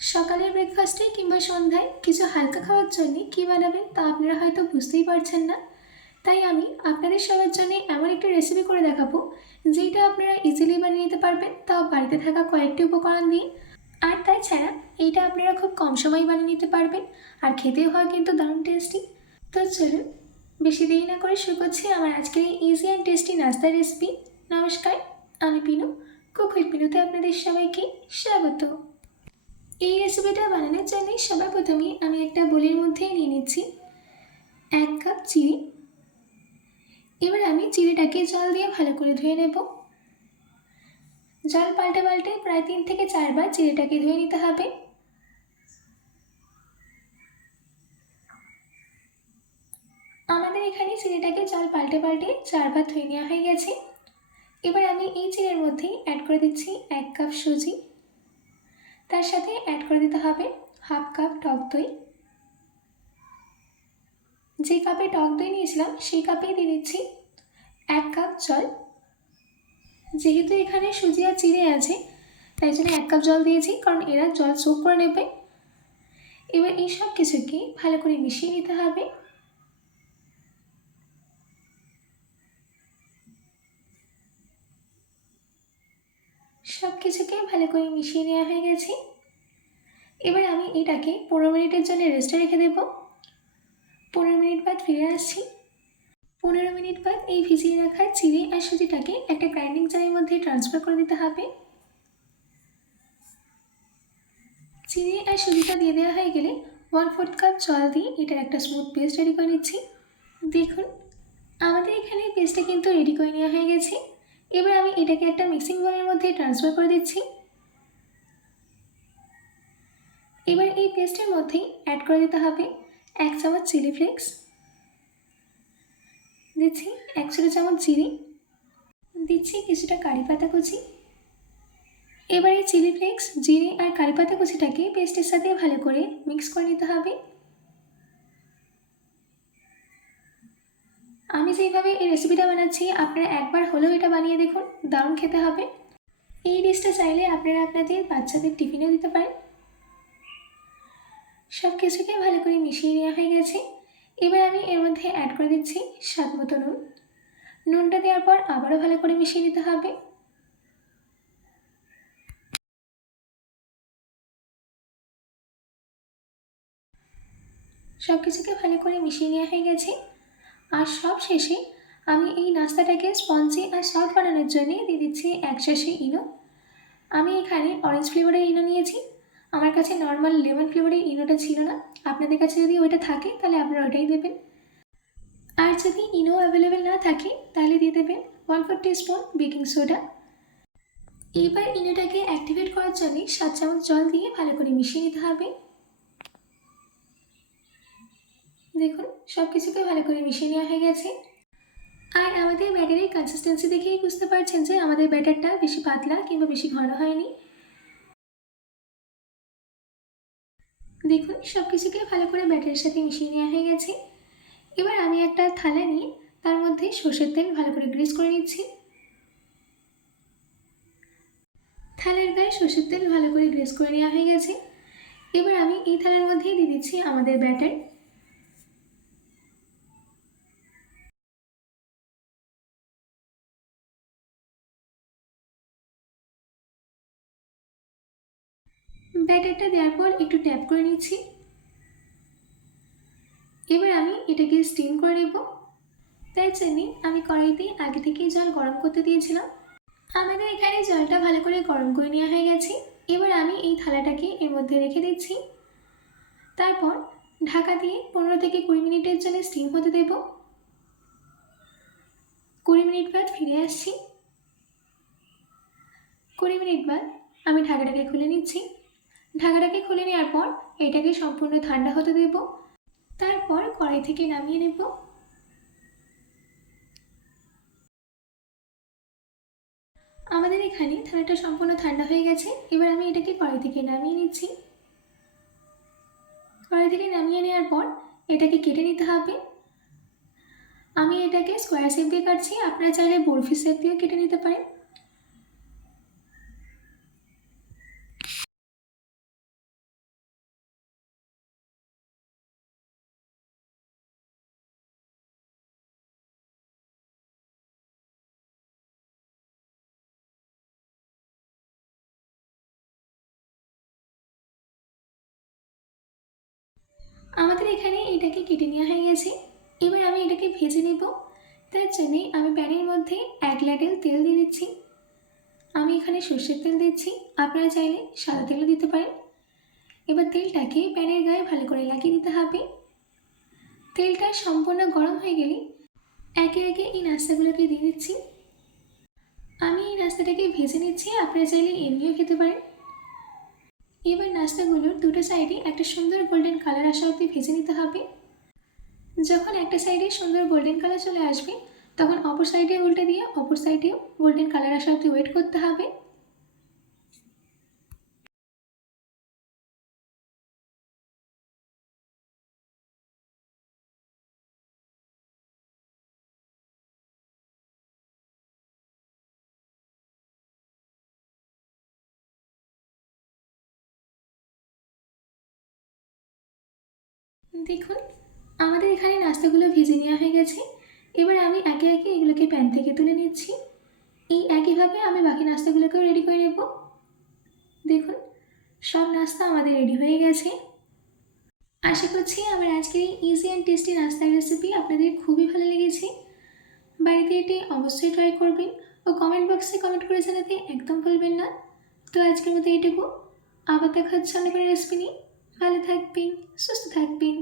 সকালের ব্রেকফাস্টে কিংবা সন্ধ্যায় কিছু হালকা খাওয়ার জন্য কী বানাবেন তা আপনারা হয়তো বুঝতেই পারছেন না। তাই আমি আপনাদের সবার জন্য এমন একটা রেসিপি করে দেখাবো যেটা আপনারা ইজিলি বানিয়ে নিতে পারবেন, তাও বাড়িতে থাকা কয়েকটি উপকরণ দিয়ে। আর তাছাড়া এইটা আপনারা খুব কম সময়ে বানিয়ে নিতে পারবেন, আর খেতেও হয় কিন্তু দারুণ টেস্টি। তো চলুন বেশি দেরি না করে শুরু করছি আমার আজকের এই ইজি অ্যান্ড টেস্টি নাস্তার রেসিপি। নমস্কার, আমি পিনু, কুক উইথ পিনুতে আপনাদের সবাইকে স্বাগত। এই রেসিপিটা বানানোর জন্য সবার প্রথমে আমি একটা বোলের মধ্যে নিয়ে নিচ্ছি 1 কাপ চিড়ে। এবার আমি চিড়েটাকে জল দিয়ে ভালো করে ধুয়ে নেব। জল পাল্টে পাল্টে প্রায় 3 থেকে 4 বার চিড়েটাকে ধুয়ে নিতে হবে। আমাদের এখানে চিড়েটাকে জল পাল্টে পাল্টে 4 বার ধুয়ে নেওয়া হয়ে গেছে। এবার আমি এই চিড়ের মধ্যেই অ্যাড করে দিচ্ছি 1 কাপ সুজি। তার সাথে অ্যাড করে দিতে হবে 1/2 কাপ টক দই। যে কাপে টক দই নিয়েছিলাম সেই কাপেই দিয়ে দিচ্ছি 1 কাপ জল। যেহেতু এখানে সুজি আর চিড়ে আছে তাই জন্য 1 কাপ জল দিয়েছি, কারণ এরা জল সোক করে নেবে। এবার এই সব কিছুকে ভালো করে মিশিয়ে নিতে হবে। সব কিছুকে ভালো করে মিশিয়ে নেওয়া হয়ে গেছে। এবার আমি এটাকে 15 মিনিটের জন্য রেস্টে রেখে দেব। 15 মিনিট বাদ ফিরে আসছি। 15 মিনিট বাদ এই ভিজিয়ে রাখা চিড়ে আর সুজিটাকে একটা গ্রাইন্ডিং জারের মধ্যে ট্রান্সফার করে দিতে হবে। চিনি আর সুজিটা দিয়ে দেওয়া হয়ে গেলে 1/4 কাপ জল দিয়ে এটার একটা স্মুথ পেস্ট রেডি করে নিচ্ছি। দেখুন আমাদের এখানে পেস্টটা কিন্তু রেডি করে নেওয়া হয়ে গেছে। এবার আমি এটাকে একটা মিক্সিং বোলের মধ্যে ট্রান্সফার করে দিচ্ছি। এবার এই পেস্টের মধ্যেই অ্যাড করে দিতে হবে 1 চামচ চিলি ফ্লেক্স, দিচ্ছি 1 ছোটো চামচ জিরে, দিচ্ছি কিছুটা কারি পাতা কুচি। এবার এই চিলি ফ্লেক্স, জিরে আর কারি পাতা কুচিটাকে পেস্টের সাথে ভালো করে মিক্স করে নিতে হবে। আমি যেইভাবে এই রেসিপিটা বানাচ্ছি আপনারা একবার হলেও এটা বানিয়ে দেখুন, দারুণ খেতে হবে। এই ডিশটা চাইলে আপনারা আপনাদের বাচ্চাদের টিফিনেও দিতে পারেন। সব কিছুকে ভালো করে মিশিয়ে নেওয়া হয়ে গেছে। এবার আমি এর মধ্যে অ্যাড করে দিচ্ছি স্বাদ মতো নুন। নুনটা দেওয়ার পর আবারও ভালো করে মিশিয়ে নিতে হবে। সব কিছুকে ভালো করে মিশিয়ে নেওয়া হয়ে গেছে। আর সব শেষে আমি এই নাস্তাটাকে স্পঞ্জি আর সফট বানানোর জন্য দিয়ে দিচ্ছি 1 স্যাশে ইনো। আমি এখানে অরেঞ্জ ফ্লেভারের ইনো নিয়েছি, আমার কাছে নর্মাল লেমন ফ্লেভারের ইনোটা ছিল না। আপনাদের কাছে যদি ওইটা থাকে তাহলে আপনারা ওইটাই দেবেন। আর যদি ইনো অ্যাভেলেবেল না থাকে তাহলে দিয়ে দেবেন 1/4 টিস্পুন বেকিং সোডা। এবার ইনোটাকে অ্যাক্টিভেট করার জন্য 7 চামচ জল দিয়ে ভালো করে মিশিয়ে নিতে হবে। দেখুন সব কিছুকে ভালো করে মিশিয়ে নেওয়া হয়ে গেছে। আর আমাদের ব্যাটারের কনসিস্টেন্সি দেখেই বুঝতে পারছেন যে আমাদের ব্যাটারটা বেশি পাতলা কিংবা বেশি ঘন হয়নি। দেখুন সব কিছুকে ভালো করে ব্যাটারের সাথে মিশিয়ে নেওয়া হয়ে গেছে। এবার আমি একটা থালা নিয়ে তার মধ্যে সর্ষের তেল ভালো করে গ্রিস করে নিচ্ছি। থালার গায়ে সর্ষের তেল ভালো করে গ্রিস করে নেওয়া হয়ে গেছে। এবার আমি এই থালার মধ্যেই দিয়ে দিচ্ছি আমাদের ব্যাটার। ব্যাটারটা দেওয়ার পর একটু ট্যাপ করে নিচ্ছি। এবার আমি এটাকে স্টিম করে নেব। তাই জন্যে আমি কড়াইতে আগে থেকেই জল গরম করতে দিয়েছিলাম। আমাদের এখানে জলটা ভালো করে গরম করে নেওয়া হয়ে গেছে। এবার আমি এই থালাটাকে এর মধ্যে রেখে দিচ্ছি। তারপর ঢাকা দিয়ে 15 থেকে 20 মিনিটের জন্য স্টিম হতে দেব। 20 মিনিট বাদ ফিরে আসছি। 20 মিনিট বাদ আমি ঢাকাটাকে খুলে নিচ্ছি। ঢাকাটাকে খুলে নেওয়ার পর এটাকে সম্পূর্ণ ঠান্ডা হতে দেব। তারপর কড়াই থেকে নামিয়ে নেব। আমাদের এখানে থালাটা সম্পূর্ণ ঠান্ডা হয়ে গেছে। এবার আমি এটাকে কড়াই থেকে নামিয়ে নিচ্ছি। কড়াই থেকে নামিয়ে নেওয়ার পর এটাকে কেটে নিতে হবে। আমি এটাকে স্কোয়ার শেপ দিয়ে কাটছি, আপনারা চাইলে বরফি শেপ দিয়েও কেটে নিতে পারেন। আমাদের এখানে এটাকে কেটে নেওয়া হয়ে গেছে। এবার আমি এটাকে ভেজে নেব। তার জন্যে আমি প্যানের মধ্যে 1 ল্যাডেল তেল দিয়ে দিচ্ছি। আমি এখানে সর্ষের তেল দিচ্ছি, আপনারা চাইলে সাদা তেলও দিতে পারেন। এবার তেলটাকে প্যানের গায়ে ভালো করে লাগিয়ে দিতে হবে। তেলটা সম্পূর্ণ গরম হয়ে গেলে একে একে এই নাস্তাগুলোকে দিয়ে দিচ্ছি। আমি এই নাস্তাটাকে ভেজে নিচ্ছি, আপনারা চাইলে এমনিও খেতে পারেন। এবার নাস্তাগুলোর দুটো সাইডে একটা সুন্দর গোল্ডেন কালার আসা অবধি ভেজে নিতে হবে। যখন একটা সাইডে সুন্দর গোল্ডেন কালার চলে আসবে, তখন অপর সাইডে উল্টে দিয়ে অপর সাইডেও গোল্ডেন কালার আসা অবধি ওয়েট করতে হবে। দেখুন, আমাদের এখানে নাস্তাগুলো ভেজে নেওয়া হয়ে গেছে। এবার আমি একে একে এগুলোকে প্যান থেকে তুলে নিচ্ছি। এই একইভাবে আমি বাকি নাস্তাগুলোকেও রেডি করে নেব। দেখুন, সব নাস্তা আমাদের রেডি হয়ে গেছে। আশা করছি আমার আজকের এই ইজি অ্যান্ড টেস্টি নাস্তার রেসিপি আপনাদের খুবই ভালো লেগেছে। বাড়িতে এটি অবশ্যই ট্রাই করবেন ও কমেন্ট বক্সে কমেন্ট করে জানাতে একদম ভুলবেন না। তো আজকের মতো এইটুকু, আবার দেখা হচ্ছে অন্য কোনো রেসিপি নিয়ে। ভালো থাকবেন, সুস্থ থাকবেন।